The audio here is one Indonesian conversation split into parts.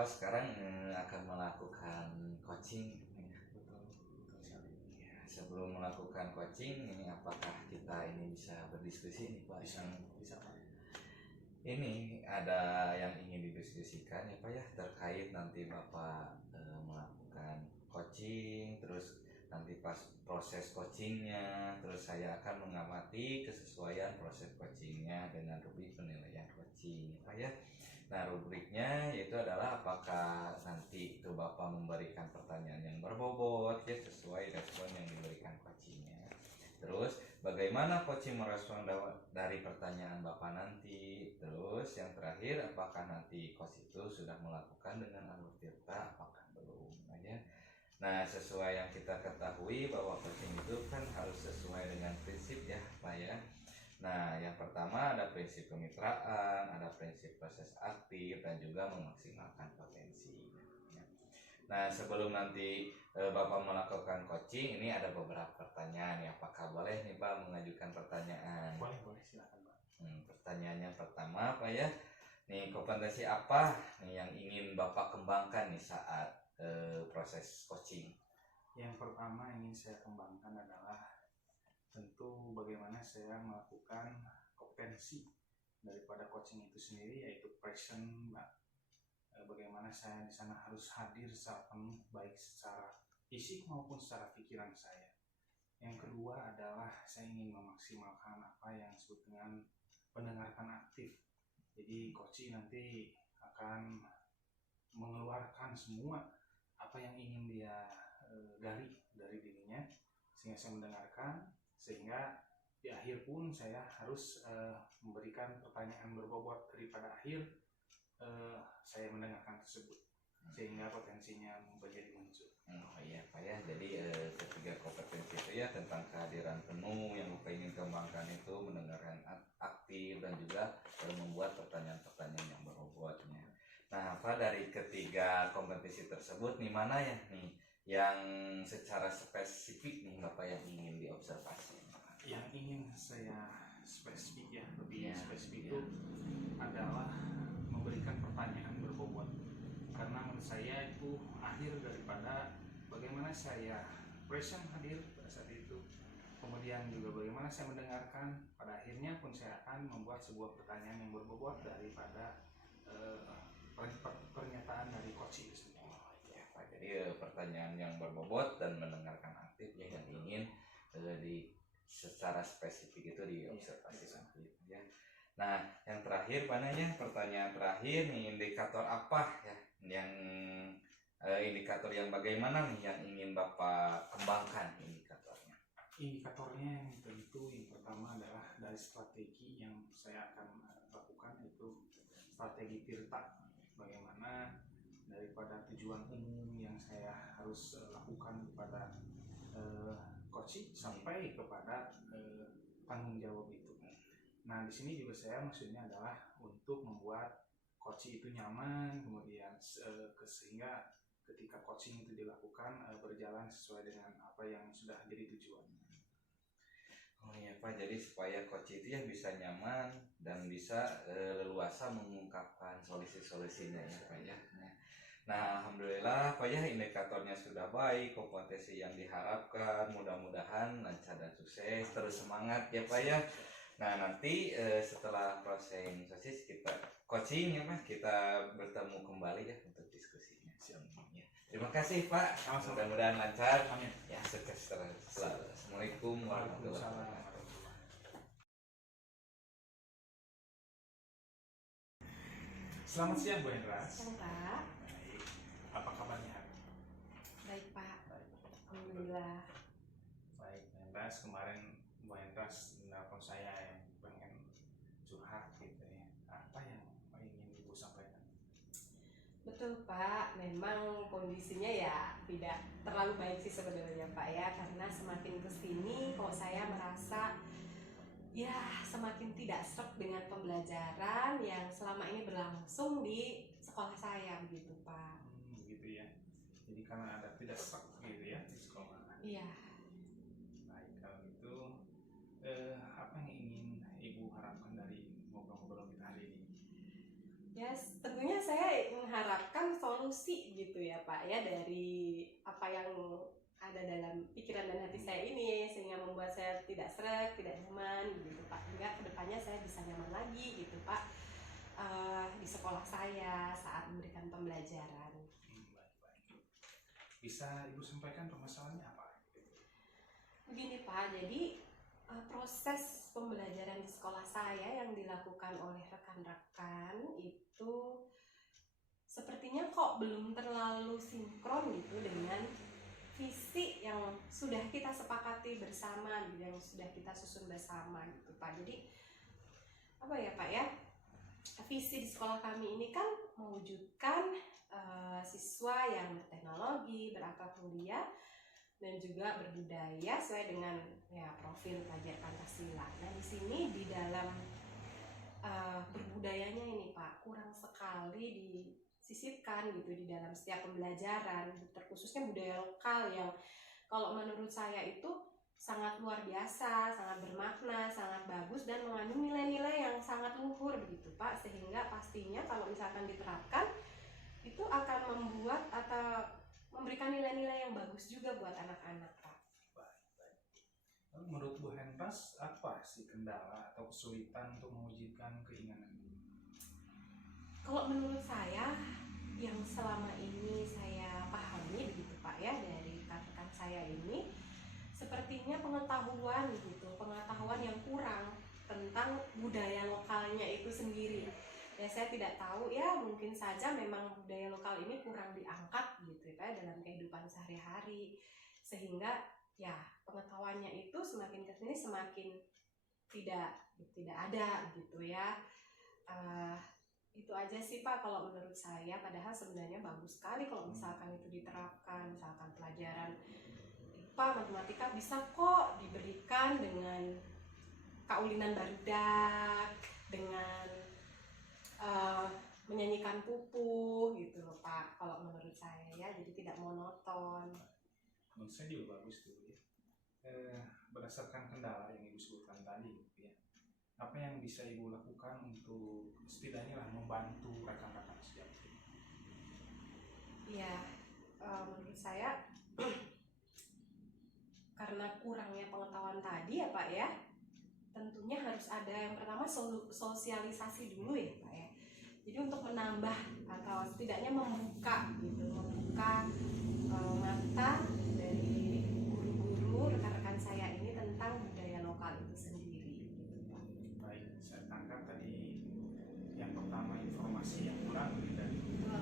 Bapak sekarang akan melakukan coaching. Betul sekali. Ya, sebelum melakukan coaching ini apakah kita ini bisa berdiskusi nih Pak? Bisa Pak. Ini ada yang ingin didiskusikan ya Pak ya, terkait nanti Bapak melakukan coaching, terus nanti pas proses coachingnya, terus saya akan mengamati kesesuaian proses coachingnya dengan rubrik penilaian coaching Pak ya. Nah, rubriknya yaitu adalah apakah nanti itu Bapak memberikan pertanyaan yang berbobot ya sesuai respon yang diberikan coachingnya. Terus bagaimana coaching merespon dari pertanyaan Bapak nanti. Terus yang terakhir, apakah nanti coach itu sudah melakukan dengan alur tirta apakah belum ya. Nah, sesuai yang kita ketahui bahwa coaching itu kan harus sesuai dengan prinsip ya Pak ya. Nah, yang pertama ada prinsip kemitraan, ada prinsip proses aktif, dan juga memaksimalkan potensi. Nah, sebelum nanti Bapak melakukan coaching, ini ada beberapa pertanyaan ya. Apakah boleh nih Pak mengajukan pertanyaan? Boleh silakan Pak. Pertanyaannya pertama Pak ya. Nih, kompetensi apa nih yang ingin Bapak kembangkan nih saat proses coaching? Yang pertama yang ingin saya kembangkan adalah tentu bagaimana saya melakukan kompetensi daripada coaching itu sendiri, yaitu present, Mbak. Bagaimana saya di sana harus hadir secara penuh, baik secara fisik maupun secara pikiran saya. Yang kedua adalah saya ingin memaksimalkan apa yang disebut dengan pendengarkan aktif. Jadi coaching nanti akan mengeluarkan semua apa yang ingin dia gali dari dirinya, sehingga saya mendengarkan, sehingga di akhir pun saya harus memberikan pertanyaan berbobot daripada akhir saya mendengarkan tersebut, sehingga potensinya menjadi muncul. Oh iya Pak ya, jadi ketiga kompetensi itu ya tentang kehadiran penuh yang Bapak ingin kembangkan itu mendengarkan aktif dan juga membuat pertanyaan-pertanyaan yang berbobotnya. Nah, apa dari ketiga kompetensi tersebut nih mana ya nih yang secara spesifik nih Bapak yang ingin diobservasi? Yang ingin saya spesifik ya, lebih spesifik itu adalah memberikan pertanyaan berbobot, karena menurut saya itu akhir daripada bagaimana saya present hadir pada saat itu, kemudian juga bagaimana saya mendengarkan, pada akhirnya pun saya akan membuat sebuah pertanyaan yang berbobot daripada pernyataan dari coach itu sendiri. Ya, Pak. Jadi pertanyaan yang berbobot dan mendengarkan aktif ya yang ingin secara spesifik itu diobservasi aktif ya. Nah, yang terakhir pananya pertanyaan terakhir nih, indikator apa ya yang indikator yang bagaimana nih yang ingin Bapak kembangkan indikatornya? Indikatornya yang tentu yang pertama adalah dari strategi yang saya akan lakukan, itu strategi tirta, bagaimana daripada tujuan umum yang saya harus lakukan kepada coaching sampai kepada tanggung jawab itu. Nah, di sini juga saya maksudnya adalah untuk membuat coaching itu nyaman, kemudian sehingga ketika coaching itu dilakukan berjalan sesuai dengan apa yang sudah jadi tujuan. Oh iya Pak, jadi supaya coach itu ya bisa nyaman dan bisa leluasa mengungkapkan solusi-solusinya ya Pak ya. Nah, alhamdulillah Pak ya, indikatornya sudah baik, kompetensi yang diharapkan, mudah-mudahan lancar dan sukses, terus semangat ya Pak ya. Nah, nanti setelah proses kita coaching ya Pak, kita bertemu kembali ya untuk diskusinya. Ya. Terima kasih Pak, mudah-mudahan lancar. Amin. Ya, sukses selalu. Assalamualaikum warahmatullahi wabarakatuh. Selamat siang Bu Hendra. Siang Pak. Baik. Apa kabarnya? Baik Pak. Baik. Alhamdulillah. Baik, Bu Hendra. Kemarin Bu Hendra menelpon saya yang pengen curhat gitu ya. Apa yang ingin Ibu sampaikan? Betul Pak, memang kondisinya ya tidak terlalu baik sih sebenarnya Pak ya, karena semakin kesini kok saya merasa ya semakin tidak serap dengan pembelajaran yang selama ini berlangsung di sekolah saya begitu Pak. Gitu ya. Jadi karena ada tidak serap gitu ya di sekolah. Iya. Baik, kalau gitu apa yang ingin Ibu harapkan dari ngobrol-ngobrol kita hari ini? Ya, tentunya saya mengharapkan solusi gitu ya Pak ya, dari apa yang ada dalam pikiran dan hati saya ini, sehingga membuat saya tidak seret, tidak nyaman gitu Pak. Hingga kedepannya saya bisa nyaman lagi gitu Pak, di sekolah saya saat memberikan pembelajaran. Baik. Bisa Ibu sampaikan permasalahannya apa? Begini Pak, jadi proses pembelajaran di sekolah saya yang dilakukan oleh rekan-rekan itu sepertinya kok belum terlalu sinkron gitu dengan visi yang sudah kita sepakati bersama, yang sudah kita susun bersama gitu Pak. Jadi apa ya Pak ya, visi di sekolah kami ini kan mewujudkan siswa yang berteknologi, berakhlak mulia, dan juga berbudaya sesuai dengan ya profil pelajar Pancasila. Nah di sini di dalam berbudayanya ini Pak kurang sekali disisipkan gitu di dalam setiap pembelajaran, terkhususnya budaya lokal yang kalau menurut saya itu sangat luar biasa, sangat bermakna, sangat bagus dan mengandung nilai-nilai yang sangat luhur begitu Pak, sehingga pastinya kalau misalkan diterapkan itu akan membuat atau memberikan nilai-nilai yang bagus juga buat anak-anak Pak. Baik. Lalu menurut Bu Hentas, apa sih kendala atau kesulitan untuk mewujudkan keinginan ini? Kalau menurut saya yang selama ini saya pahami begitu Pak ya dari rekan-rekan saya ini, sepertinya pengetahuan yang kurang tentang budaya lokalnya itu sendiri. Ya saya tidak tahu ya, mungkin saja memang budaya lokal ini kurang diangkat gitu ya dalam kehidupan sehari-hari, sehingga ya pengetahuannya itu semakin kesini semakin tidak ada gitu ya. Itu aja sih Pak kalau menurut saya, padahal sebenarnya bagus sekali kalau misalkan itu diterapkan, misalkan pelajaran IPA, matematika bisa kok diberikan dengan kaulinan barudak, dengan menyanyikan pupuh gitu loh Pak, kalau menurut saya ya, jadi tidak monoton. Menurut saya juga bagus tuh ya. Berdasarkan kendala yang Ibu sebutkan tadi gitu ya, apa yang bisa Ibu lakukan untuk setidaknya lah membantu rekan-rekan sejauh ini? Ya, menurut saya karena kurangnya pengetahuan tadi ya Pak ya, tentunya harus ada yang pertama sosialisasi dulu ya Pak ya. Jadi untuk menambah atau setidaknya membuka mata dari guru-guru rekan-rekan saya ini tentang budaya lokal itu sendiri gitu Pak. Baik, saya tangkap tadi yang pertama informasi yang kurang dan juga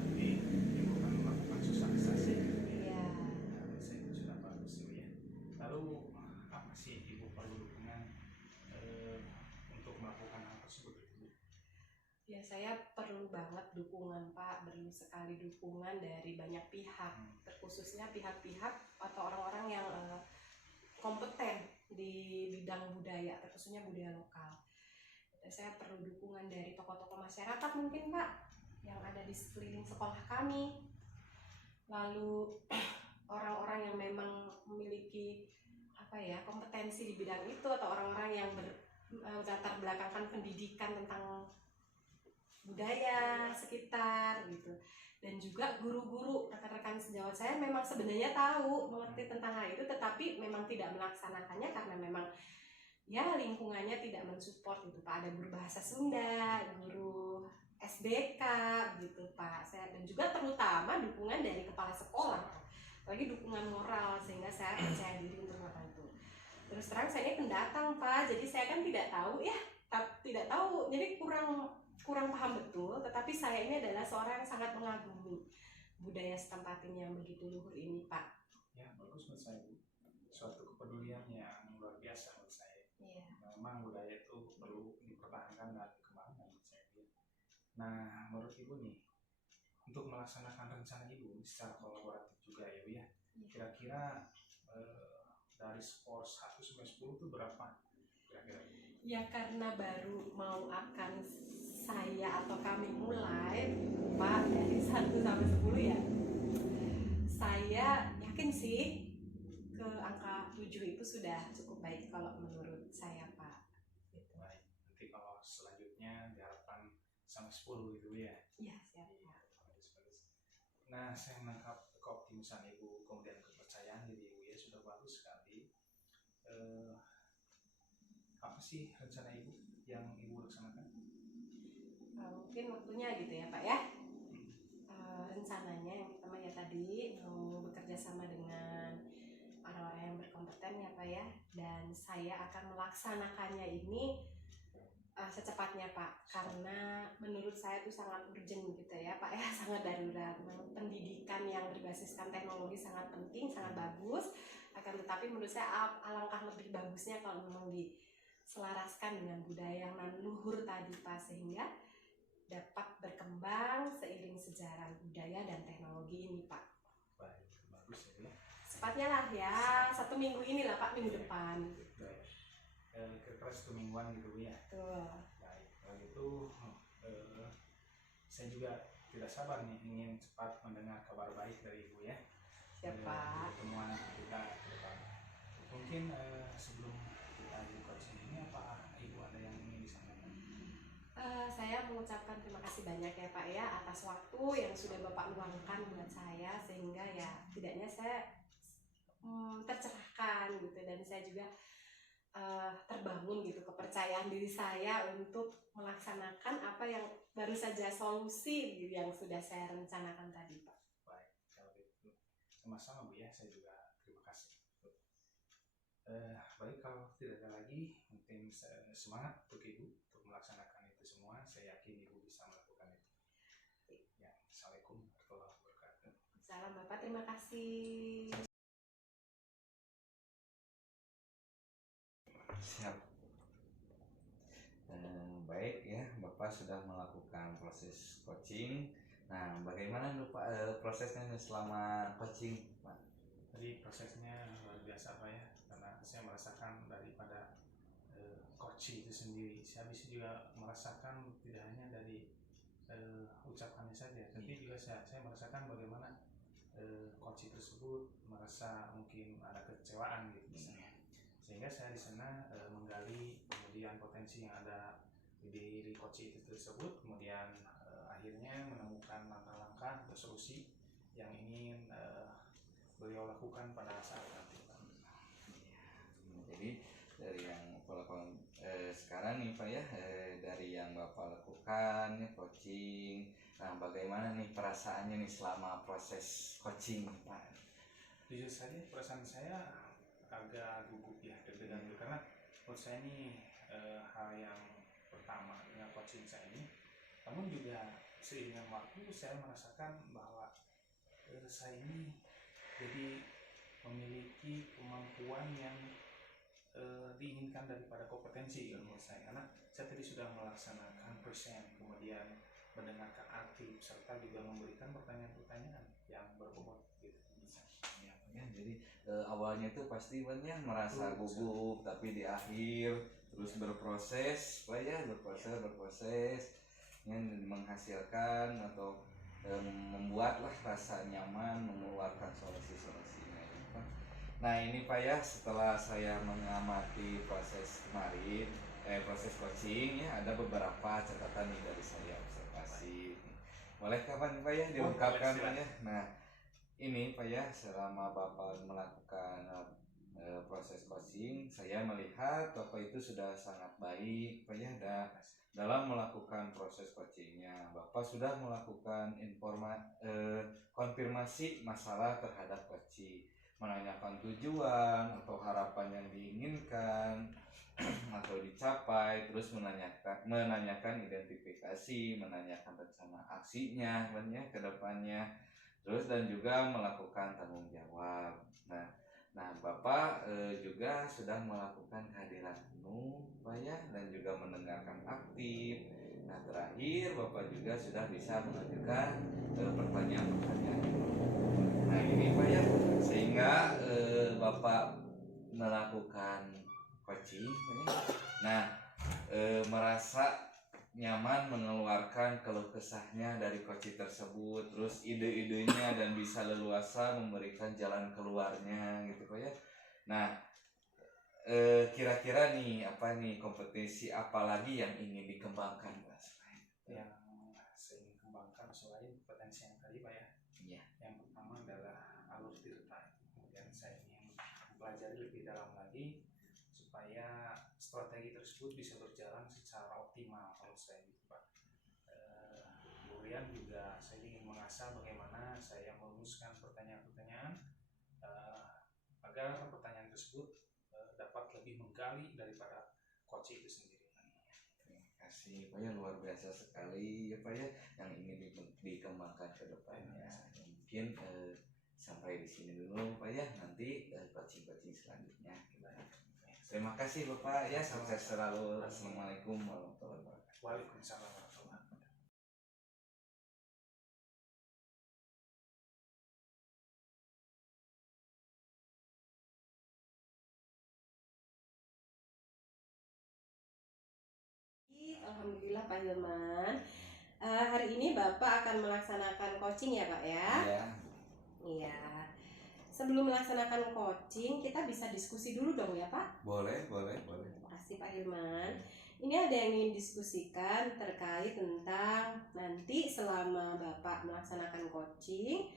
nanti Ibu akan melakukan sosialisasi. Iya. Saya sudah bagus tuh ya. Lalu apa sih Ibu perlu dukungan untuk melakukan hal tersebut? Ya saya perlu banget dukungan Pak, perlu sekali dukungan dari banyak pihak, terkhususnya pihak-pihak atau orang-orang yang kompeten di bidang budaya, terkhususnya budaya lokal. Dan saya perlu dukungan dari tokoh-tokoh masyarakat mungkin Pak, yang ada di sekeliling sekolah kami. Lalu orang-orang yang memang memiliki kompetensi di bidang itu, atau orang-orang yang latar belakangkan pendidikan tentang budaya sekitar gitu, dan juga guru-guru rekan-rekan sejawat saya memang sebenarnya tahu mengerti tentang hal itu, tetapi memang tidak melaksanakannya karena memang ya lingkungannya tidak mensupport gitu Pak. Ada guru bahasa Sunda, guru SBK gitu Pak. Saya dan juga terutama dukungan dari kepala sekolah, lagi dukungan moral, sehingga saya percaya diri untuk melakukan itu. Terus terang saya ini pendatang Pak, jadi saya kan tidak tahu, jadi kurang paham betul, tetapi saya ini adalah seorang yang sangat mengagumi budaya setempat ini yang begitu luhur ini Pak. Ya, bagus menurut saya, Bu. Suatu kepedulian yang luar biasa menurut saya. Iya. Memang budaya itu perlu dipertahankan dan dikembangkan menurut saya. Nah, menurut Ibu nih, untuk melaksanakan rencana Ibu secara kolaboratif juga ya Bu ya, kira-kira dari skor 1 sampai 10 itu berapa kira-kira? Ya karena baru mau akan saya atau kami mulai Pak, dari 1 sampai 10 ya, saya yakin sih ke angka 7 itu sudah cukup baik kalau menurut saya Pak gitu. Baik, nanti kalau selanjutnya diharapkan sampai 10 gitu ya. Iya, siap. Bagus. Nah, saya menangkap keoptimisan Ibu, kemudian kepercayaan diri Ibu ya, sudah bagus sekali. Apa sih rencana Ibu yang Ibu laksanakan? Mungkin waktunya gitu ya Pak ya. Rencananya yang pertama ya tadi mau bekerja sama dengan orang-orang yang berkompeten ya Pak ya, dan saya akan melaksanakannya ini secepatnya Pak, karena menurut saya itu sangat urgent gitu ya Pak ya, sangat darurat. Memang pendidikan yang berbasiskan teknologi sangat penting, sangat bagus, akan tetapi menurut saya alangkah lebih bagusnya kalau memang diselaraskan dengan budaya yang leluhur tadi Pak, sehingga dapat berkembang seiring sejarah budaya dan teknologi ini Pak. Baik, bagus ya. Sepatnya lah ya, 1 minggu ini lah Pak, minggu depan. Baik. Kira-kira 1 mingguan gitu ya. Tuh. Baik, kalau gitu saya juga tidak sabar nih ingin cepat mendengar kabar baik dari Ibu ya. Siapa? Pertemuan kita ke depan. Mungkin sebelum kita buka sini, apa Ibu ada yang ingin disampaikan? Saya mengucapkan terima kasih banyak ya Pak ya atas waktu yang sudah Bapak luangkan buat saya, sehingga ya tidaknya saya tercerahkan gitu, dan saya juga terbangun gitu kepercayaan diri saya untuk melaksanakan apa yang baru saja solusi gitu yang sudah saya rencanakan tadi Pak. Baik, kalau gitu sama-sama Bu ya, saya juga terima kasih. Baik, kalau tidak ada lagi, mungkin semangat untuk Ibu untuk melaksanakan itu semua. Saya yakin Ibu bisa melakukan itu. Ya, Assalamualaikum warahmatullahi wabarakatuh. Salam Bapak, terima kasih. Siap. Baik ya, Bapak sudah melakukan proses coaching. Nah, bagaimana Pak prosesnya selama coaching, Pak? Jadi prosesnya luar biasa Pak ya, karena saya merasakan daripada coaching itu sendiri. Saya bisa juga merasakan tidak hanya dari ucapannya saja, tapi juga saya merasakan bagaimana coaching tersebut merasa mungkin ada kecewaan gitu misalnya. Sehingga saya di sana menggali kemudian potensi yang ada di diri coach itu tersebut, kemudian akhirnya menemukan langkah-langkah atau solusi yang ingin beliau lakukan pada saat nanti. Jadi dari yang Bapak sekarang nih Pak ya, dari yang Bapak lakukan ya, coaching. Nah, bagaimana nih perasaannya nih selama proses coaching Pak? Jujur saja perasaan saya agak gugup ya, deg-degan gitu, karena menurut saya ini hal yang pertama dengan coaching saya ini. Namun juga seiring waktu saya merasakan bahwa saya ini jadi memiliki kemampuan yang diinginkan daripada kompetensi menurut saya, karena saya tadi sudah melaksanakan present, kemudian mendengarkan aktif, serta juga memberikan pertanyaan-pertanyaan yang berbobot gitu. Ya, jadi awalnya itu pasti banyak merasa gugup, tapi di akhir terus berproses, Pak ya, berproses yang menghasilkan atau membuatlah rasa nyaman, mengeluarkan solusi-solusinya ya, Pak. Nah ini Pak ya, setelah saya mengamati proses kemarin, proses coaching ya, ada beberapa catatan nih dari saya observasi. Boleh kapan Pak ya diungkapkan Pak ya? Nah ini Pak ya, selama Bapak melakukan proses coaching, saya melihat Bapak itu sudah sangat baik Pak ya, dalam melakukan proses coachingnya. Bapak sudah melakukan konfirmasi masalah terhadap coaching, menanyakan tujuan atau harapan yang diinginkan atau dicapai, terus menanyakan identifikasi, menanyakan rencana aksinya banyak ke depannya, terus dan juga melakukan tanggung jawab. Nah Bapak juga sudah melakukan kehadiran penuh Pak ya, dan juga mendengarkan aktif. Nah terakhir Bapak juga sudah bisa mengajukan pertanyaan-pertanyaan. Nah ini Pak ya, sehingga Bapak melakukan coaching, nah merasa nyaman mengeluarkan keluh kesahnya dari coaching tersebut, terus ide-idenya, dan bisa leluasa memberikan jalan keluarnya gitu Pak ya. Nah kira-kira nih apa nih kompetensi apa lagi yang ingin dikembangkan Pak? Yang kembangkan selain potensi yang tadi Pak ya. Iya. Yang pertama adalah alur tirta. Kemudian saya ingin mempelajari lebih dalam lagi supaya strategi tersebut bisa berjalan secara optimal kalau saya gitu Pak. Kemudian juga saya ingin mengasah bagaimana saya merumuskan pertanyaan-pertanyaan agar pertanyaan tersebut dapat lebih menggali daripada coach itu sendiri. Terima kasih Pak ya, luar biasa sekali ya Pak ya yang ingin dikembangkan ke depannya. Mungkin sampai di sini dulu Pak ya, nanti coaching-coaching selanjutnya. Terima kasih Bapak ya, sukses selalu. Assalamualaikum warahmatullahi wabarakatuh. Waalaikumsalam warahmatullahi wabarakatuh. Alhamdulillah Pak Hilman. Hari ini Bapak akan melaksanakan coaching ya Pak ya? Iya. Iya. Sebelum melaksanakan coaching, kita bisa diskusi dulu dong ya Pak? Boleh. Terima kasih Pak Hilman. Ini ada yang ingin diskusikan terkait tentang nanti selama Bapak melaksanakan coaching,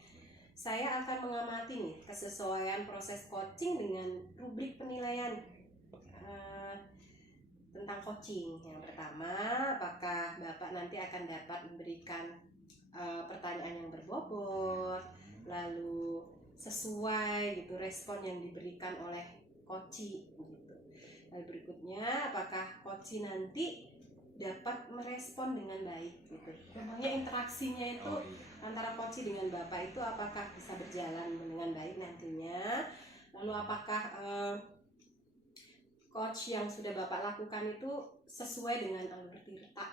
saya akan mengamati nih kesesuaian proses coaching dengan rubrik penilaian tentang coaching. Yang pertama, apakah Bapak nanti akan dapat memberikan pertanyaan yang berbobot, lalu sesuai gitu respon yang diberikan oleh coach gitu. Lalu berikutnya, apakah coach nanti dapat merespon dengan baik gitu. Memangnya interaksinya itu antara coach dengan Bapak itu apakah bisa berjalan dengan baik nantinya? Lalu apakah coach yang sudah Bapak lakukan itu sesuai dengan alur tirta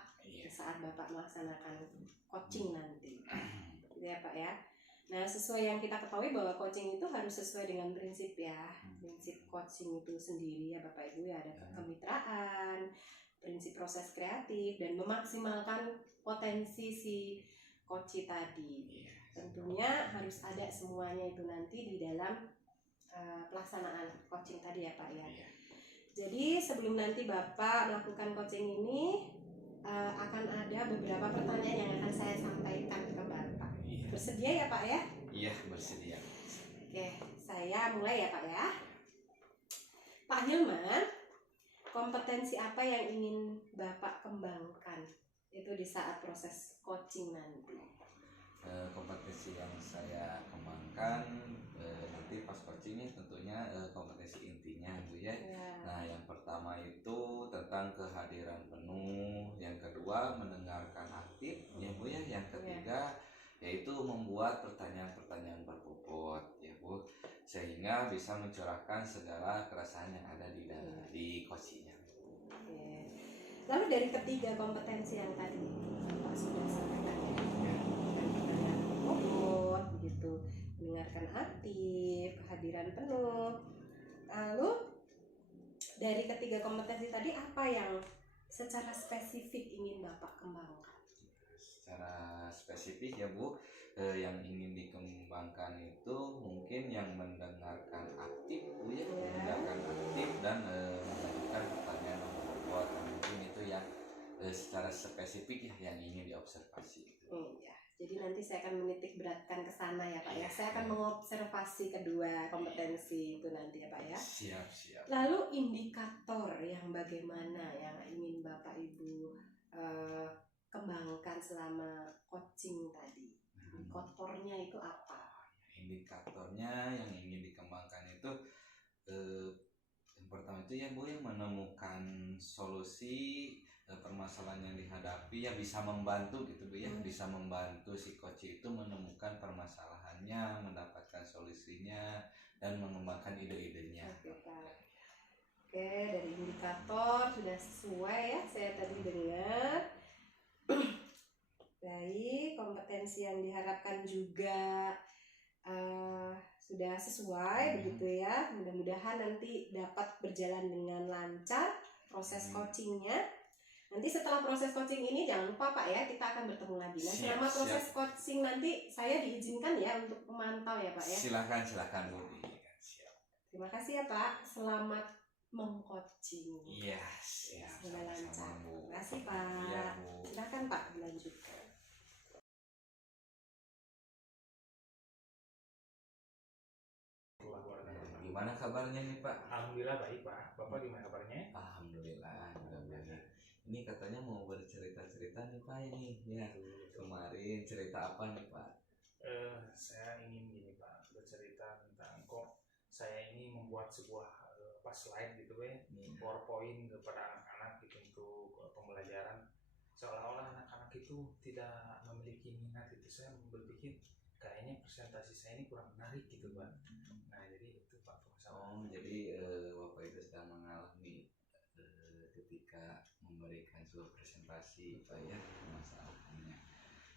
saat Bapak melaksanakan coaching nanti, gitu ya Pak ya. Nah, sesuai yang kita ketahui bahwa coaching itu harus sesuai dengan prinsip ya, prinsip coaching itu sendiri ya Bapak Ibu ya, ada kemitraan, prinsip proses kreatif, dan memaksimalkan potensi si coach tadi. Tentunya harus ada semuanya itu nanti di dalam pelaksanaan coaching tadi ya Pak ya. Jadi sebelum nanti Bapak melakukan coaching ini akan ada beberapa pertanyaan yang akan saya sampaikan ke Bapak. Bersedia ya Pak ya? Iya, bersedia. Oke, saya mulai ya Pak ya. Pak Hilman, kompetensi apa yang ingin Bapak kembangkan itu di saat proses coaching nanti? Kompetensi yang saya kembangkan nanti pas coachingnya tentunya kompetensi intinya Bu ya. Nah, yang pertama itu tentang kehadiran penuh, yang kedua mendengarkan aktif ya Bu ya, yang ketiga yaitu membuat pertanyaan-pertanyaan berbobot ya Bu, sehingga bisa mencurahkan segala keresahan yang ada di coachingnya. Lalu dari ketiga kompetensi yang tadi Bapak sudah sampaikan ya, pertanyaan berbobot begitu, mendengarkan aktif, kehadiran penuh. Lalu dari ketiga kompetensi tadi apa yang secara spesifik ingin Bapak kembangkan? Secara spesifik ya Bu, yang ingin dikembangkan itu mungkin yang mendengarkan aktif Bu ya, mendengarkan aktif dan mengajukan pertanyaan yang berbobot. Mungkin itu yang secara spesifik ya yang ingin diobservasi. Iya, jadi nanti saya akan menitik beratkan ke sana ya Pak ya. Saya akan mengobservasi kedua kompetensi itu nanti ya Pak ya. Siap. Lalu indikator yang bagaimana yang ingin Bapak Ibu kembangkan selama coaching tadi? Indikatornya itu apa? Indikatornya yang ingin dikembangkan itu yang pertama itu ya Bu, yang menemukan solusi permasalahan yang dihadapi, ya bisa membantu gitu Bu ya, bisa membantu si coach itu menemukan permasalahannya, mendapatkan solusinya, dan mengembangkan ide-idenya. Oke Pak. Oke, dari indikator sudah sesuai ya, saya tadi dengar. Baik, kompetensi yang diharapkan juga sudah sesuai begitu ya. Mudah-mudahan nanti dapat berjalan dengan lancar proses coachingnya. Nanti setelah proses coaching ini jangan lupa Pak ya, kita akan bertemu lagi. Nah, selama proses coaching nanti saya diizinkan ya untuk memantau ya Pak ya. Silakan Bu. Siap. Terima kasih ya Pak. Selamat mengcoaching. Iya, siap. Semoga lancar. Bu. Terima kasih Pak. Iya Bu. Silakan Pak dilanjutkan. Gimana kabarnya nih Pak? Alhamdulillah baik Pak. Bapak gimana kabarnya? Alhamdulillah, alhamdulillah. Ini katanya mau bercerita-cerita nih Pak ini. Ya, kemarin cerita apa nih Pak? Saya ingin gini Pak, bercerita tentang kok saya ini membuat sebuah slide gitu ya, PowerPoint kepada anak-anak gitu untuk pembelajaran. Seolah-olah anak-anak itu tidak memiliki minat itu. Saya berpikir kayaknya presentasi saya ini kurang menarik gitu Pak. Nah jadi itu Pak Oh, permasalahan. jadi Bapak itu sedang mengalami ketika memberikan sebuah presentasi Pak ya masalahnya.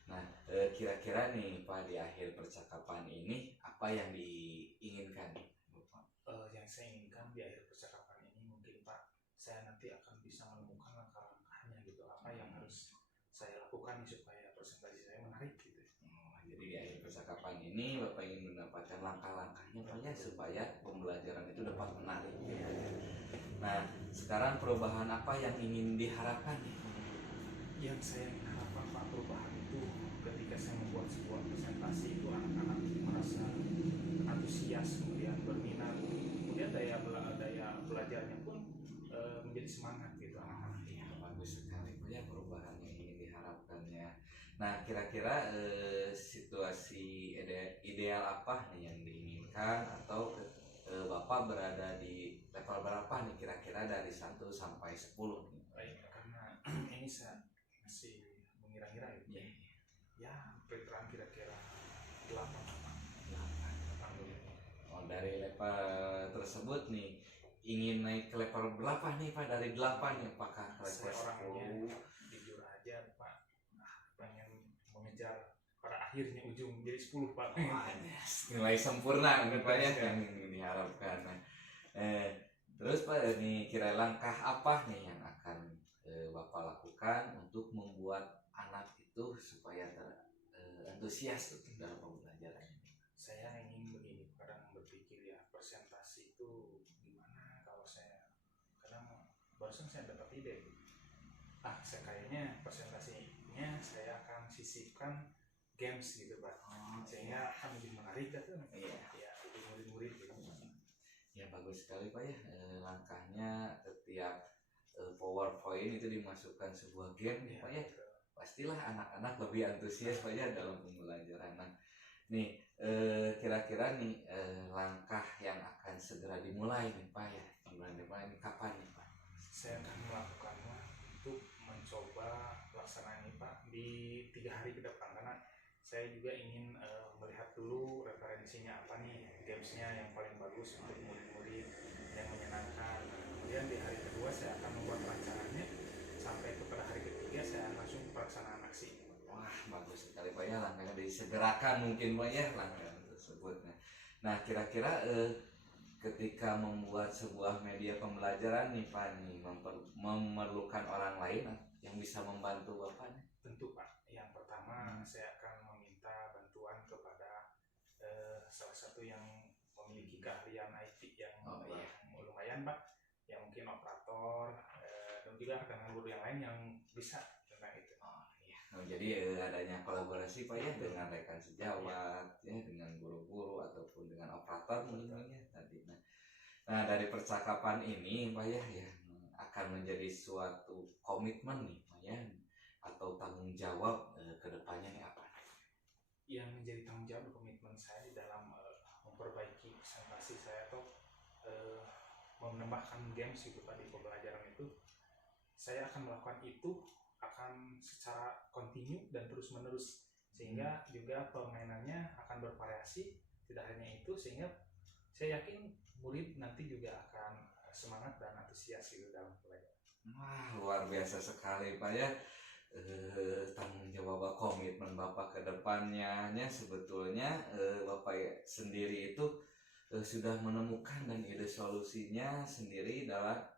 Nah, kira-kira nih Pak di akhir percakapan ini apa yang diinginkan nih Bapak? Yang saya inginkan di akhir percakapan ini mungkin Pak, saya nanti akan bisa menemukan langkah-langkahnya gitu, apa yang harus saya lakukan nih supaya presentasi saya menarik gitu. Oh, jadi di akhir percakapan ini Bapak ingin mendapatkan langkah-langkahnya Pak ya supaya pembelajaran itu dapat menarik. Ya. Nah, sekarang perubahan apa yang ingin diharapkan nih? Yang saya harapkan Pak perubahan itu ketika saya membuat sebuah presentasi itu anak-anak merasa antusias, kemudian berminat, kemudian daya belajarnya pun menjadi semangat gitu anak-anak. Ya, bagus sekali Pak ya perubahan yang ingin diharapkannya. Nah, kira-kira situasi ideal apa nih yang diinginkan atau Bapak berada di level berapa nih kira-kira dari 1 sampai 10 nih? Baik, karena ini saya masih mengira-ngira ya. Ya, Ya, perkiraan kira-kira 8 Pak. 8 dulu. oh, dari level tersebut nih ingin naik ke level berapa nih Pak dari 8 nih apakah ke level Saya orangnya 10? jujur aja Pak, pengen mengejar pada akhirnya ujung jadi 10 Pak. Wah, nilai sempurna nih Pak ya Ya. yang diharapkan. Nah, terus Pak ini kira langkah apa nih yang akan Bapak lakukan untuk membuat anak itu supaya antusias dalam pembelajaran ini? Saya ingin begini, kadang berpikir ya presentasi itu gimana kalau saya kadang barusan saya dapat ide, saya kayaknya presentasinya saya akan sisipkan games gitu Pak, sehingga akan lebih menarik kan Iya. ya lebih murid-murid gitu. Ya bagus sekali Pak ya langkahnya setiap PowerPoint itu dimasukkan sebuah game nih Pak ya. Pastilah anak-anak lebih antusias Pak ya dalam pembelajaran. Nah, nih kira-kira nih langkah yang akan segera dimulai nih Pak ya. Dimulai ini kapan nih Pak? Saya akan melakukannya untuk mencoba pelaksanaan ini Pak di 3 hari ke depan, karena saya juga ingin melihat dulu referensinya apa nih, gamesnya yang paling bagus untuk murid-murid yang menyenangkan. Kemudian di hari kedua saya akan membuat rancangannya, sampai kepada hari ketiga saya langsung pelaksanaan aksi. Wah bagus sekali Pak ya langkahnya disegerakan mungkin Pak ya langkah tersebut. Nah kira-kira ketika membuat sebuah media pembelajaran nih Pak nih memerlukan orang lain yang bisa membantu Bapak nih? Tentu Pak, yang pertama saya akan meminta bantuan kepada salah satu yang memiliki keahlian IT yang lumayan Pak, yang mungkin operator dan juga rekan guru yang lain yang bisa tentang itu. Nah, jadi adanya kolaborasi Pak ya dengan rekan sejawat ya dengan guru-guru ataupun dengan operator mungkin ya tadi. Nah dari percakapan ini Pak ya akan menjadi suatu komitmen nih Pak ya atau tanggung jawab kedepannya nih apa? Yang menjadi tanggung jawab komitmen saya di dalam memperbaiki presentasi saya atau menambahkan games gitu Pak di pembelajaran itu, saya akan melakukan itu akan secara kontinu dan terus menerus, sehingga juga permainannya akan bervariasi. Tidak hanya itu, sehingga saya yakin murid nanti juga akan semangat dan antusias gitu dalam belajar. Wah luar biasa sekali Pak ya tanggung jawab komitmen Bapak ke depannya sebetulnya Bapak sendiri itu sudah menemukan dan ide solusinya sendiri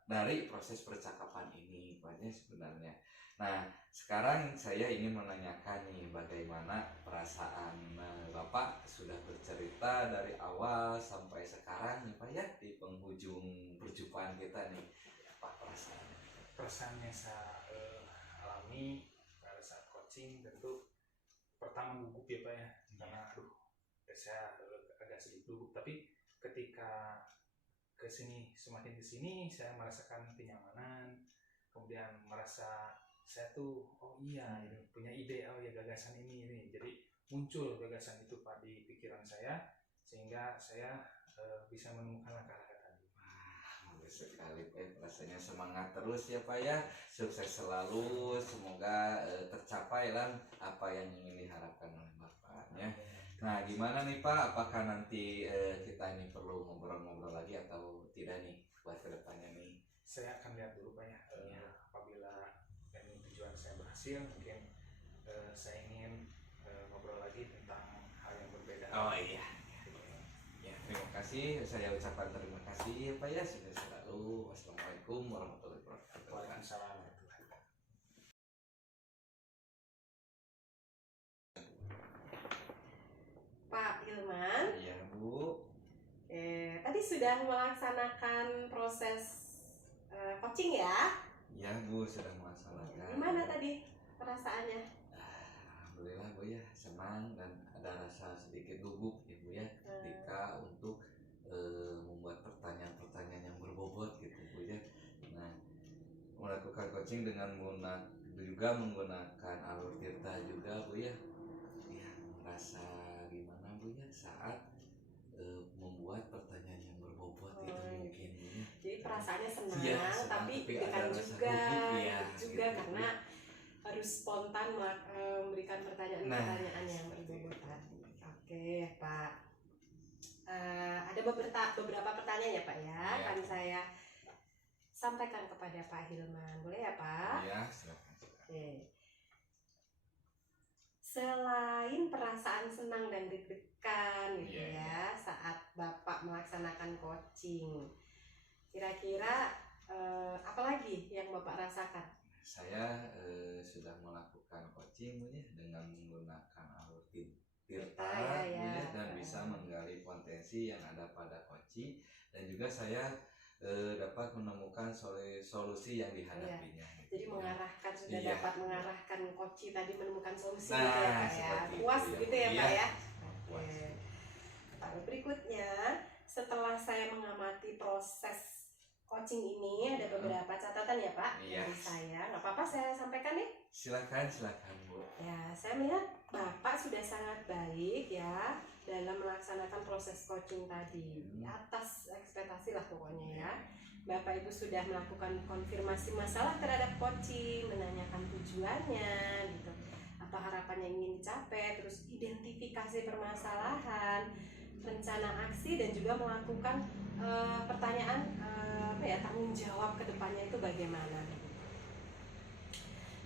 dari proses percakapan ini Pak ya sebenarnya. Nah sekarang saya ingin menanyakan nih bagaimana perasaan Bapak sudah bercerita dari awal sampai sekarang nih Pak ya di penghujung perjumpaan kita nih apa perasaannya saya alami pada saat coaching. Tentu pertama gugup ya Pak ya, karena saya agak sedikit gugup, tapi ketika semakin kesini saya merasakan kenyamanan, kemudian merasa saya tuh oh iya ini punya ide, oh ya gagasan ini, jadi muncul gagasan itu Pak di pikiran saya sehingga saya bisa menemukan langkah-langkah tadi. Bagus sekali Pak, rasanya semangat terus ya Pak ya, sukses selalu, semoga tercapai lah apa yang ingin diharapkan oleh Bapaknya. Nah gimana nih Pak, apakah nanti kita ini perlu ngobrol-ngobrol lagi atau tidak nih buat kedepannya nih? Saya akan lihat dulu Pak ya, apabila ini tujuan saya berhasil, mungkin saya ingin ngobrol lagi tentang hal yang berbeda. Oh iya. Ya, terima kasih. Saya ucapkan terima kasih ya Pak ya, sudah selalu. Wassalamualaikum warahmatullahi wabarakatuh. Waalaikumsalam. Pak Hilman, Iya Bu. tadi sudah melaksanakan proses coaching ya? Iya Bu, sudah melaksanakan. Gimana tadi perasaannya? Alhamdulillah Bu ya, senang dan ada rasa sedikit gugup ya Bu ya, ketika untuk membuat pertanyaan-pertanyaan yang berbobot gitu Bu ya. Nah, melakukan coaching dengan menggunakan alur tirta juga Bu ya. Ya, merasa gimana Bu ya saat membuat pertanyaan yang berbobot itu mungkin Bu ya. Jadi perasaannya senang, Iya, senang, tapi tapi deg-degan ada rasa juga, gugup, ya, juga gitu. karena harus spontan memberikan pertanyaan-pertanyaan yang berbobot tadi. Oke Pak, ada beberapa pertanyaan ya Pak ya, Iya. akan saya sampaikan kepada Pak Hilman, boleh ya Pak? Iya, silakan. Oke. Selain perasaan senang dan deg-degan gitu ya saat Bapak melaksanakan coaching, kira-kira apalagi yang Bapak rasakan? Saya sudah melakukan coaching Bu ya, dengan menggunakan alur tirta Ya. dan bisa menggali potensi yang ada pada coaching, dan juga saya dapat menemukan solusi yang dihadapinya. Jadi mengarahkan, sudah Iya. dapat mengarahkan coaching tadi menemukan solusi Nah, gitu ya Pak ya. seperti itu Puas ya, gitu ya Pak. Pak Iya. ya. Puas. Oke. Lalu berikutnya, setelah saya mengamati proses coaching ini ada beberapa catatan ya Pak Iya. dari saya. Nggak apa-apa saya sampaikan nih? Silakan Bu. Ya, saya melihat Bapak sudah sangat baik ya dalam melaksanakan proses coaching tadi. Di atas ekspektasi lah pokoknya ya. Bapak Ibu sudah melakukan konfirmasi masalah terhadap coaching, menanyakan tujuannya gitu. Apa harapan yang ingin dicapai, terus identifikasi permasalahan, rencana aksi, dan juga melakukan pertanyaan tanggung jawab ke depannya itu bagaimana.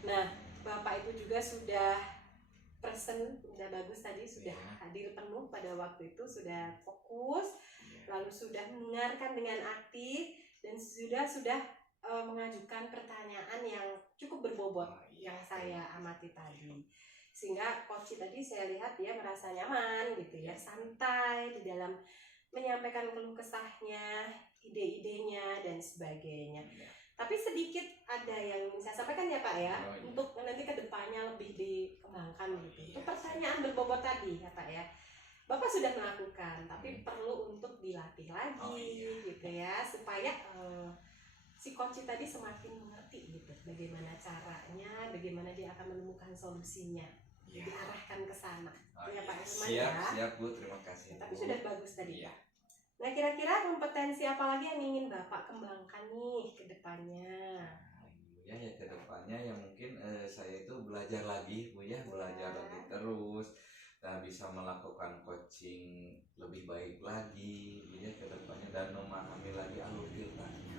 Nah, Bapak Ibu juga sudah bagus tadi, sudah hadir penuh pada waktu itu, sudah fokus, lalu sudah mendengarkan dengan aktif, dan sudah mengajukan pertanyaan yang cukup berbobot yang saya amati tadi. Sehingga coach tadi saya lihat dia merasa nyaman gitu ya, santai di dalam menyampaikan keluh kesahnya, ide-idenya dan sebagainya. Tapi sedikit ada yang ingin saya sampaikan ya Pak ya, untuk nanti ke depannya lebih dikembangkan gitu. Itu pertanyaan berbobot tadi ya Pak ya. Bapak sudah melakukan, tapi perlu untuk dilatih lagi gitu ya, supaya si coach tadi semakin mengerti gitu bagaimana caranya, bagaimana dia akan menemukan solusinya, diarahkan ke sana. Ya Pak Irman ya. Siap Bu, terima kasih. Tapi sudah bagus tadi Pak. Nah kira-kira kompetensi apa lagi yang ingin Bapak kembangkan nih ke depannya? Ya ke depannya ya mungkin saya itu belajar lagi Bu ya, belajar lagi terus. Dan bisa melakukan coaching lebih baik lagi Bu ya ke depannya, dan memahami lagi alur tirtanya.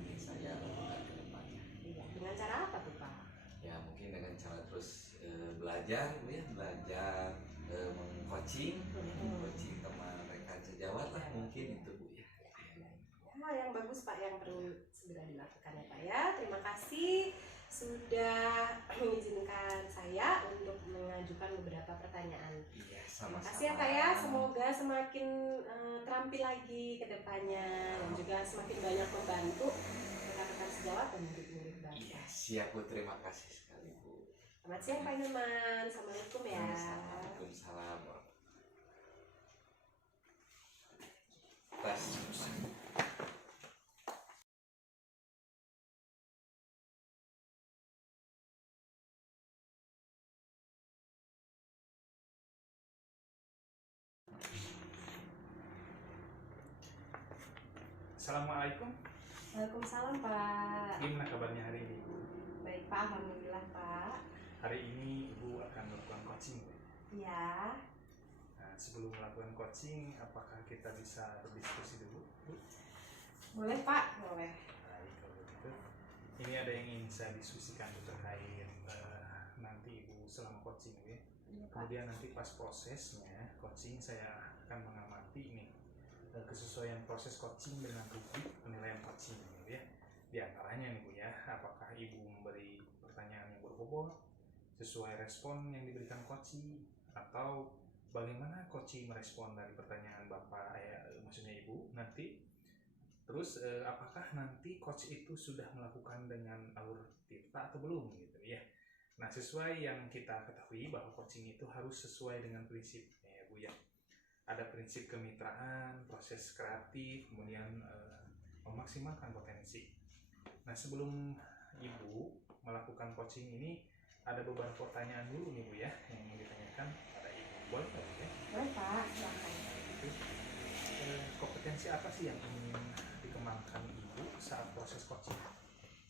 Ini saya lakukan ke depannya. Iya, dengan cara apa tuh Pak? Ya mungkin dengan cara terus belajar Bu ya, belajar meng-coaching teman rekan sejawat lah mungkin itu Bu ya. Yang bagus Pak, yang perlu segera dilakukan ya Pak ya. Terima kasih sudah mengizinkan saya untuk mengajukan beberapa pertanyaan. Iya, Terima sama-sama. kasih ya Pak ya, semoga semakin terampil lagi ke depannya dan juga semakin banyak membantu rekan-rekan sejawat dan murid-murid Bapak. Iya, siap Bu, terima kasih sekali Bu. Selamat siang Pak Hilman, Assalamualaikum ya. Waalaikumsalam. tes. Assalamualaikum. Waalaikumsalam Pak. Gimana kabarnya hari ini? Baik Pak, alhamdulillah Pak. Hari ini Ibu akan melakukan coaching. Ya, Nah, sebelum melakukan coaching, apakah kita bisa berdiskusi dulu, Bu? boleh Pak, boleh. Baik, kalau begitu. Ini ada yang ingin saya diskusikan terkait nanti Ibu selama coaching, ya. Iya, Pak. Kemudian nanti pas prosesnya coaching saya akan mengamati ini kesesuaian proses coaching dengan rubrik penilaian coaching, gitu ya. Di antaranya nih Bu ya, apakah Ibu memberi pertanyaan yang berbobot sesuai respon yang diberikan coaching, atau bagaimana coaching merespon dari pertanyaan Bapak maksudnya Ibu nanti. Terus apakah nanti coach itu sudah melakukan dengan alur tirta atau belum, gitu ya. Nah, sesuai yang kita ketahui bahwa coaching itu harus sesuai dengan prinsipnya ya Bu ya. Ada prinsip kemitraan, proses kreatif, kemudian memaksimalkan potensi. Nah, sebelum Ibu melakukan coaching ini, ada beberapa pertanyaan dulu nih Bu ya yang ingin ditanyakan pada Ibu. Boleh nggak Bu ya? Boleh Pak, silakan. Itu kompetensi apa sih yang ingin dikembangkan Ibu saat proses coaching?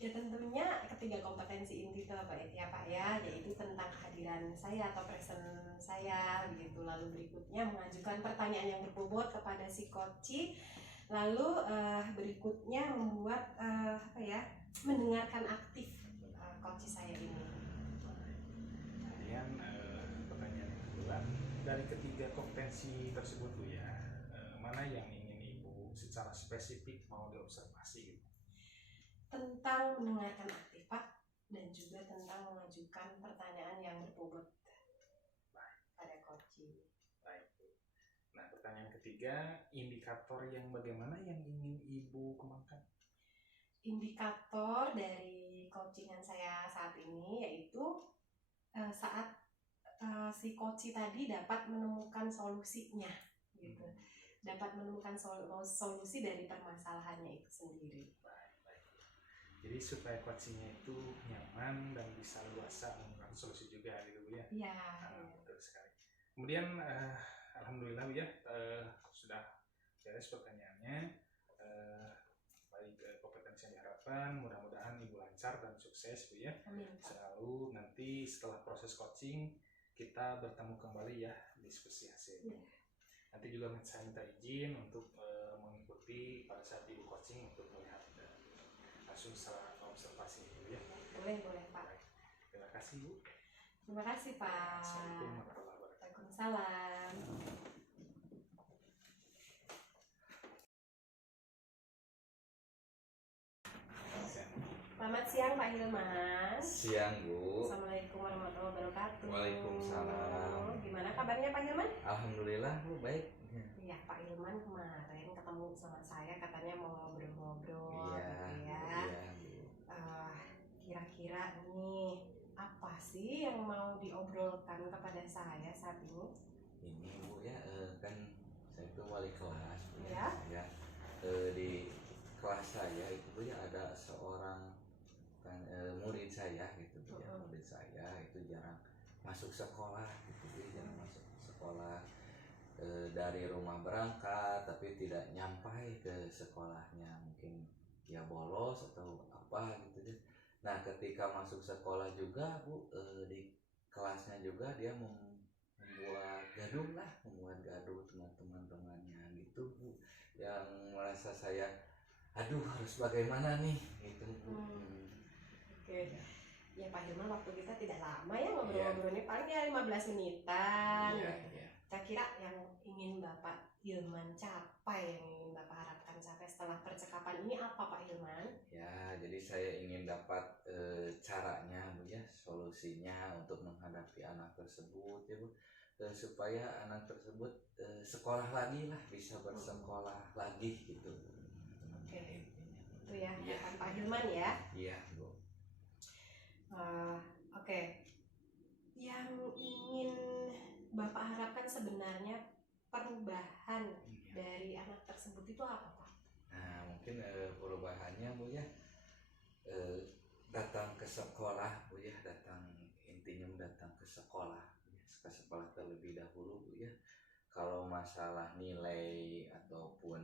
Ya tentunya ketiga kompetensi inti itu apa ya Pak ya, yaitu tentang kehadiran saya atau present saya begitu. Lalu berikutnya mengajukan pertanyaan yang berbobot kepada si coach. Lalu berikutnya membuat mendengarkan aktif coach saya ini. Kemudian pertanyaan yang kedua, dari ketiga kompetensi tersebut Bu ya, mana yang ingin Ibu secara spesifik mau diobservasi gitu? Tentang mendengarkan aktif Pak, dan juga tentang mengajukan pertanyaan yang berbobot pada coaching. Baik Bu. Nah, pertanyaan ketiga, indikator yang bagaimana yang ingin Ibu kembangkan? Indikator dari coachingan saya saat ini yaitu saat si coach tadi dapat menemukan solusinya gitu, dapat menemukan solusi dari permasalahannya itu sendiri. Baik. Jadi supaya coachingnya itu nyaman dan bisa luasa menemukan solusi juga gitu Bu ya. Iya. Betul sekali. Kemudian alhamdulillah Bu ya, sudah beres pertanyaannya. Baik kompetensi yang diharapkan, mudah-mudahan Ibu lancar dan sukses Bu ya. Amin Pak. Selalu nanti setelah proses coaching kita bertemu kembali ya, diskusi hasilnya. Iya. Nanti juga saya minta izin untuk mengikuti pada saat Ibu coaching untuk melihat langsung secara observasi Bu ya. Boleh Pak. Baik. Terima kasih Bu. Terima kasih Pak. Assalamualaikum warahmatullahi wabarakatuh. Waalaikumsalam. Selamat siang Pak Hilman. Siang Bu. Assalamualaikum warahmatullahi wabarakatuh. Waalaikumsalam. Gimana kabarnya Pak Hilman? Alhamdulillah Bu, baik. Iya Pak Hilman kemarin ketemu sama saya katanya mau ngobrol-ngobrol Iya, gitu ya. iya Bu. Kira-kira nih apa sih yang mau diobrolkan kepada saya saat ini? Ini Bu ya, kan saya itu wali kelas Bu Ya. ya. Di kelas saya itu Bu ya ada seorang kan murid saya gitu Bu ya. Murid saya itu jarang masuk sekolah gitu Bu, jarang masuk sekolah. Dari rumah berangkat tapi tidak nyampai ke sekolahnya, mungkin ya bolos atau apa gitu deh. Nah, ketika masuk sekolah juga Bu, di kelasnya juga dia membuat gaduh teman-temannya gitu Bu, yang merasa saya aduh harus bagaimana nih gitu Bu. Oke. Ya Pak Hilman, waktu kita tidak lama ya ngobrol-ngobrolnya, paling ya 15 menitan. Iya. Kira-kira yang ingin Bapak Hilman capai, yang ingin Bapak harapkan capai setelah percakapan ini apa Pak Hilman? Ya, jadi saya ingin dapat caranya Bu ya, solusinya untuk menghadapi anak tersebut ya Bu, supaya anak tersebut sekolah lagi lah, bisa bersekolah lagi gitu. Oke, itu ya Iya. harapan Pak Hilman ya. Iya Bu. Oke. Yang ingin Bapak harapkan sebenarnya perubahan dari anak tersebut itu apa Pak? Nah, mungkin perubahannya Bu ya, datang ke sekolah Bu ya, intinya datang ke sekolah Bu ya, ke sekolah terlebih dahulu Bu ya. Kalau masalah nilai ataupun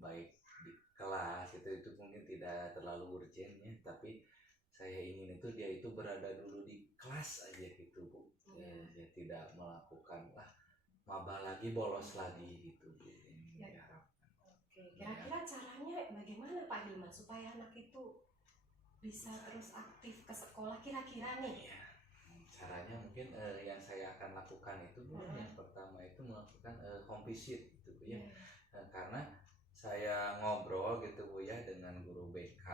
baik di kelas itu mungkin tidak terlalu urgent ya, tapi saya ingin itu dia itu berada dulu di kelas aja gitu Bu. Ya, tidak melakukan maba lagi, bolos lagi gitu Bu. Ini Ya. diharapkan. Oke, kira-kira caranya bagaimana Pak Hilman supaya anak itu bisa terus aktif ke sekolah kira-kira nih? Iya. Caranya mungkin yang saya akan lakukan itu Bu, yang pertama itu melakukan home visit gitu Bu ya. Karena saya ngobrol gitu Bu ya dengan guru BK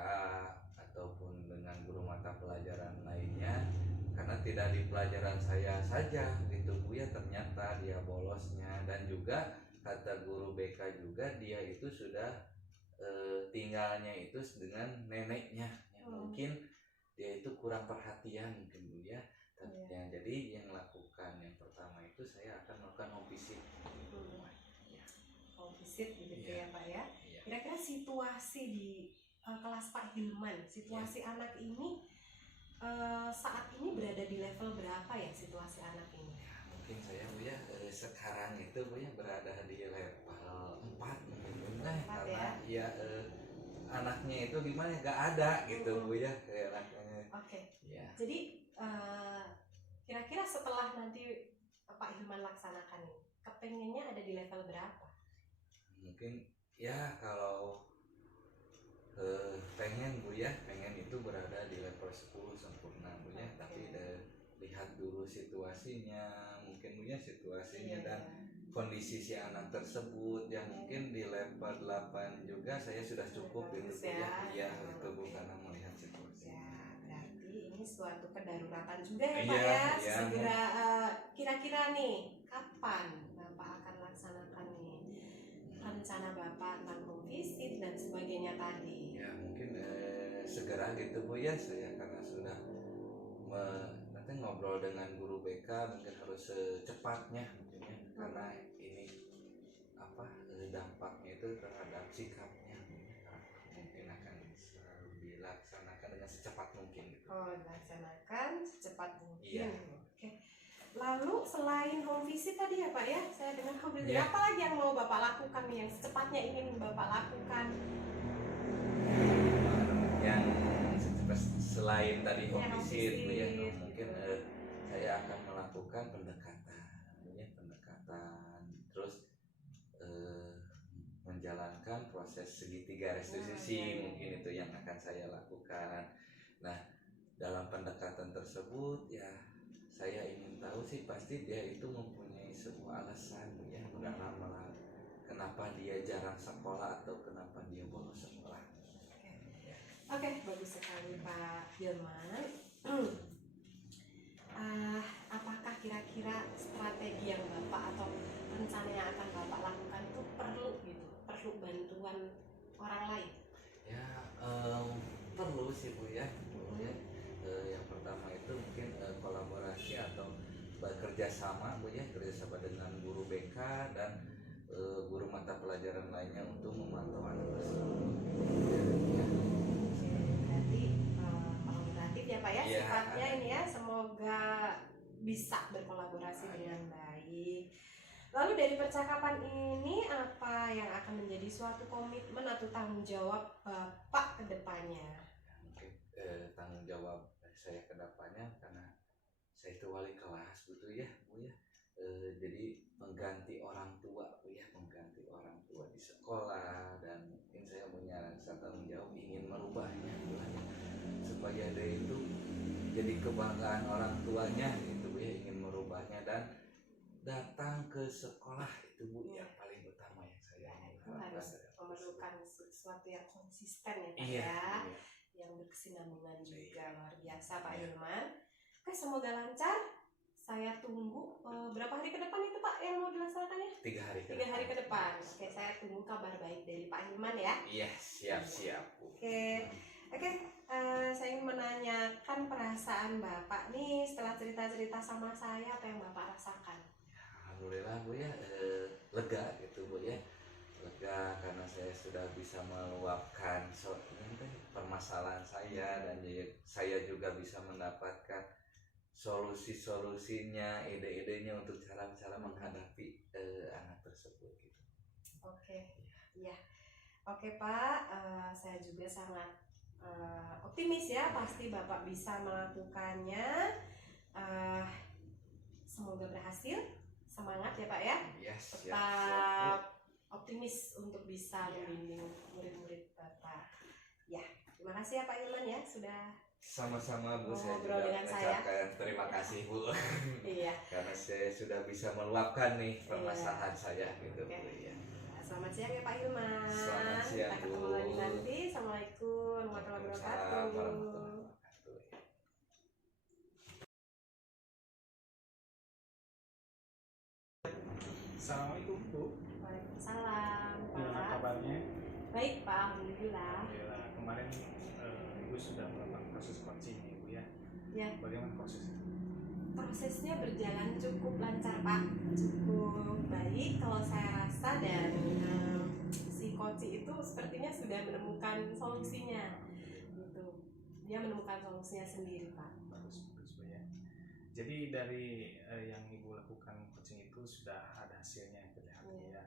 ataupun dengan guru mata pelajaran lainnya, karena tidak di pelajaran saya saja gitu Bu ya, ternyata dia bolosnya, dan juga kata guru BK juga dia itu sudah tinggalnya itu dengan neneknya yang mungkin dia itu kurang perhatian mungkin Bu ya. Jadi yang lakukan yang pertama itu saya akan melakukan home visit. Home visit begitu ya Pak ya. Iya. Kira-kira situasi di kelas Pak Hilman, situasi anak ini saat ini berada di level berapa ya situasi anak ini? Mungkin saya Bu ya sekarang itu Bu ya berada di level 4 mungkin Bu ya, karena ya anaknya itu gimana gak ada gitu Bu ya anaknya. Oke. Ya. Jadi kira-kira setelah nanti Pak Hilman laksanakan ini, kepengennya ada di level berapa? Mungkin ya kalau pengen Bu ya, pengen itu berada di level 10 sempurna Bu ya. Tapi lihat dulu situasinya mungkin Bu ya, situasinya dan kondisi si anak tersebut yang mungkin di level 8 juga saya sudah cukup gitu Bu ya. Iya itu Bu, karena melihat situasi. Ya, berarti ini suatu kedaruratan juga ya Pak ya. Segera kira-kira nih kapan Bapak akan laksanakan nih rencana Bapak tentang home visit dan sebagainya tadi? Ya mungkin segera gitu Bu ya, saya karena sudah nanti ngobrol dengan guru BK mungkin harus secepatnya mungkin ya, karena ini dampaknya itu terhadap sikapnya mungkin akan selalu dilaksanakan dengan secepat mungkin gitu. Oh, dilaksanakan secepat mungkin. Iya. Oke. Lalu selain home visit tadi ya Pak ya, saya dengar home visit, Iya. apa lagi yang mau Bapak lakukan nih yang secepatnya ingin Bapak lakukan? Yang selain tadi home Ya, visit Bu ya, visit, mungkin gitu. saya akan melakukan pendekatan terus menjalankan proses segitiga restitusi mungkin itu yang akan saya lakukan. Nah, dalam pendekatan tersebut ya saya ingin tahu sih pasti dia itu mempunyai sebuah alasan ya kenapa dia jarang sekolah atau kenapa dia bolos sekolah. Oke, bagus sekali Pak Hilman. Apakah kira-kira strategi yang Bapak atau rencana yang akan Bapak lakukan itu perlu bantuan orang lain? Ya perlu sih Bu ya. Yang pertama itu mungkin kolaborasi atau bekerja sama Bu ya, kerjasama dengan guru BK dan guru mata pelajaran lainnya untuk memantau anak tersebut. Berarti kolaboratif ya Pak ya, Iya. sifatnya ini ya, semoga bisa berkolaborasi dengan baik. Lalu dari percakapan ini apa yang akan menjadi suatu komitmen atau tanggung jawab Bapak ke depannya? Mungkin tanggung jawab saya ke depannya karena saya itu wali kelas gitu ya Bu ya. Jadi mengganti orang tua Bu ya, mengganti orang tua di sekolah, dan mungkin saya punya rasa tanggung jawab ingin merubahnya Bu ya, supaya dia itu jadi kebanggaan orang tuanya gitu Bu ya, ingin merubahnya dan datang ke sekolah itu Bu yang paling utama yang saya ingin harapkan. Harus memerlukan sesuatu yang konsisten ya Pak Iya, ya, iya. yang berkesinambungan juga. Luar biasa Pak Hilman. Oke, semoga lancar. Saya tunggu berapa hari ke depan itu Pak yang mau dilaksanakannya? 3 hari ke 3 hari ke depan. Oke, saya tunggu kabar baik dari Pak Hilman ya. Iya, siap Bu. Oke, saya ingin menanyakan perasaan Bapak nih setelah cerita-cerita sama saya, apa yang Bapak rasakan? alhamdulillah Bu ya, lega gitu Bu ya, lega karena saya sudah bisa meluapkan permasalahan saya, dan saya juga bisa mendapatkan solusi-solusinya, ide-idenya untuk cara-cara menghadapi anak tersebut gitu. Oke, iya. Oke Pak, saya juga sangat optimis ya, pasti Bapak bisa melakukannya. Semoga berhasil. Semangat ya Pak ya. Yes, Tetap optimis untuk bisa Iya. membimbing murid-murid Bapak. Ya, terima kasih ya Pak Hilman ya sudah Sama-sama Bu, saya ngobrol juga dengan saya. mengucapkan terima kasih Bu Iya. karena saya sudah bisa meluapkan nih permasalahan saya gitu Bu Oke. ya. Selamat siang ya Pak Hilman. Selamat siang, Kita ketemu Bu. lagi nanti. Assalamualaikum warahmatullahi Waalaikumsalam wabarakatuh. warahmatullahi wabarakatuh. Assalamualaikum Bu, Waalaikumsalam gimana Pak. kabarnya? Baik Pak, alhamdulillah. Alhamdulillah, kemarin Ibu sudah melakukan proses coaching ya Bu ya. Ya, Bagaimana prosesnya? prosesnya berjalan cukup lancar Pak, cukup baik kalau saya rasa, dan si coach itu sepertinya sudah menemukan solusinya gitu. Dia menemukan solusinya sendiri Pak. Bagus Bu ya. Jadi dari yang Ibu lakukan coaching itu sudah ada hasilnya yang kelihatan ya,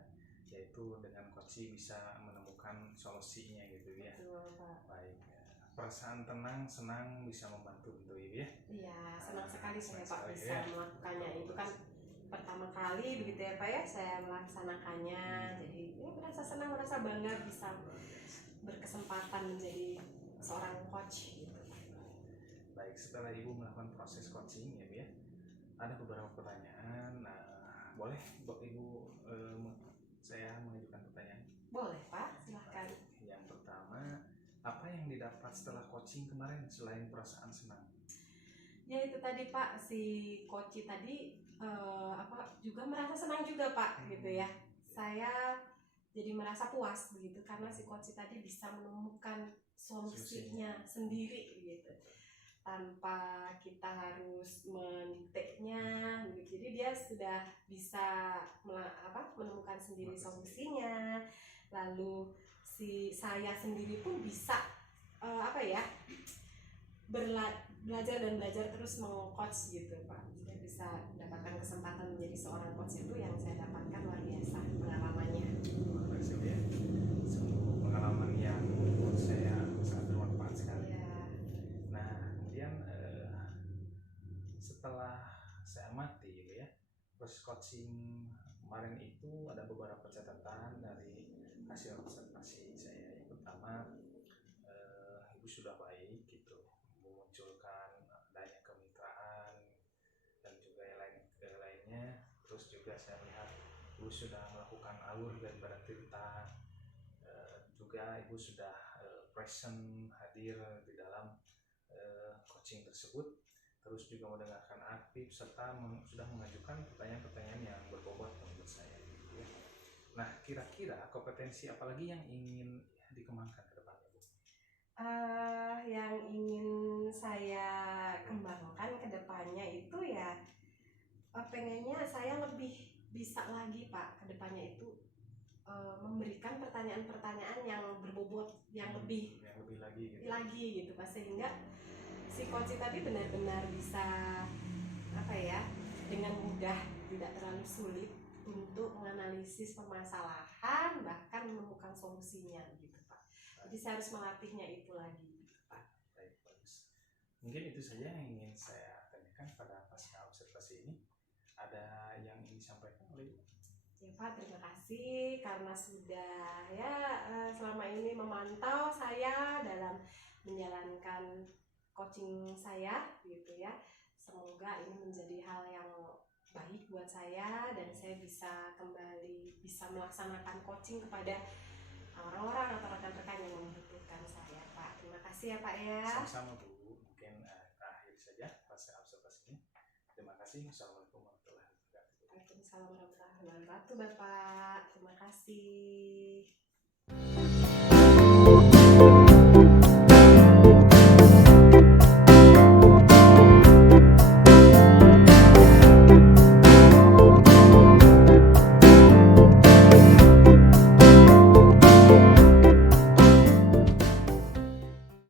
yaitu dengan coaching bisa menemukan solusinya gitu ya. Betul Pak. Baik, perasaan tenang, senang bisa membantu untuk Ibu ya. Iya, senang sekali saya senang Pak sekali, bisa ya. melakukannya. Itu kan pertama kali begitu ya Pak ya, saya melaksanakannya. Jadi ya merasa senang, merasa bangga bisa berkesempatan menjadi seorang coach gitu. Baik, setelah Ibu melakukan proses coaching ya Bu ya, ada beberapa pertanyaan. Nah, boleh Ibu saya mengajukan pertanyaan? Boleh Pak, silahkan. Yang pertama, apa yang didapat setelah coaching kemarin selain perasaan senang? Ya itu tadi Pak, si coach tadi juga merasa senang juga Pak gitu ya. Saya jadi merasa puas begitu karena si coach tadi bisa menemukan solusinya sendiri gitu, tanpa kita harus mendikteknya gitu. Jadi dia sudah bisa menemukan sendiri solusinya. Lalu saya sendiri pun bisa belajar dan belajar terus meng-coach gitu Pak. Saya bisa mendapatkan kesempatan menjadi seorang coach, itu yang saya dapatkan luar biasa pengalamannya. Terima kasih ya. Sungguh pengalaman yang menurut saya sangat bermanfaat sekali. Ya. Nah, kemudian setelah saya amati gitu ya, proses coaching kemarin itu ada beberapa catatan dari hasil observasi saya. Yang pertama, Ibu sudah baik gitu, memunculkan adanya kemitraan dan juga yang lainnya. Terus juga saya lihat Ibu sudah melakukan alur daripada cerita, juga Ibu sudah present, hadir di dalam coaching tersebut. Terus juga mendengarkan aktif serta sudah mengajukan pertanyaan-pertanyaan yang berbobot menurut saya gitu ya. Nah, kira-kira kompetensi apa lagi yang ingin dikembangkan ke depannya Bu? Yang ingin saya kembangkan ke depannya itu ya pengennya saya lebih bisa lagi Pak ke depannya itu memberikan pertanyaan-pertanyaan yang berbobot, yang lebih lagi gitu Pak, sehingga si coach tadi benar-benar bisa dengan mudah, tidak terlalu sulit untuk menganalisis permasalahan, bahkan menemukan solusinya gitu Pak. Jadi saya harus melatihnya itu lagi gitu Pak. Baik, bagus. Mungkin itu saja yang ingin saya tanyakan pada pasca observasi ini. Ada yang ingin disampaikan oleh Ibu? Ya Pak, terima kasih karena sudah selama ini memantau saya dalam menjalankan coaching saya gitu ya. Semoga ini menjadi hal yang baik buat saya dan saya bisa kembali melaksanakan coaching kepada orang-orang atau rekan-rekan yang membutuhkan saya Pak. Terima kasih ya Pak ya. Sama-sama Bu. Mungkin akhir saja pasca observasinya. Terima kasih. Assalamualaikum warahmatullahi wabarakatuh. Waalaikumsalam warahmatullahi wabarakatuh Bapak. Terima kasih.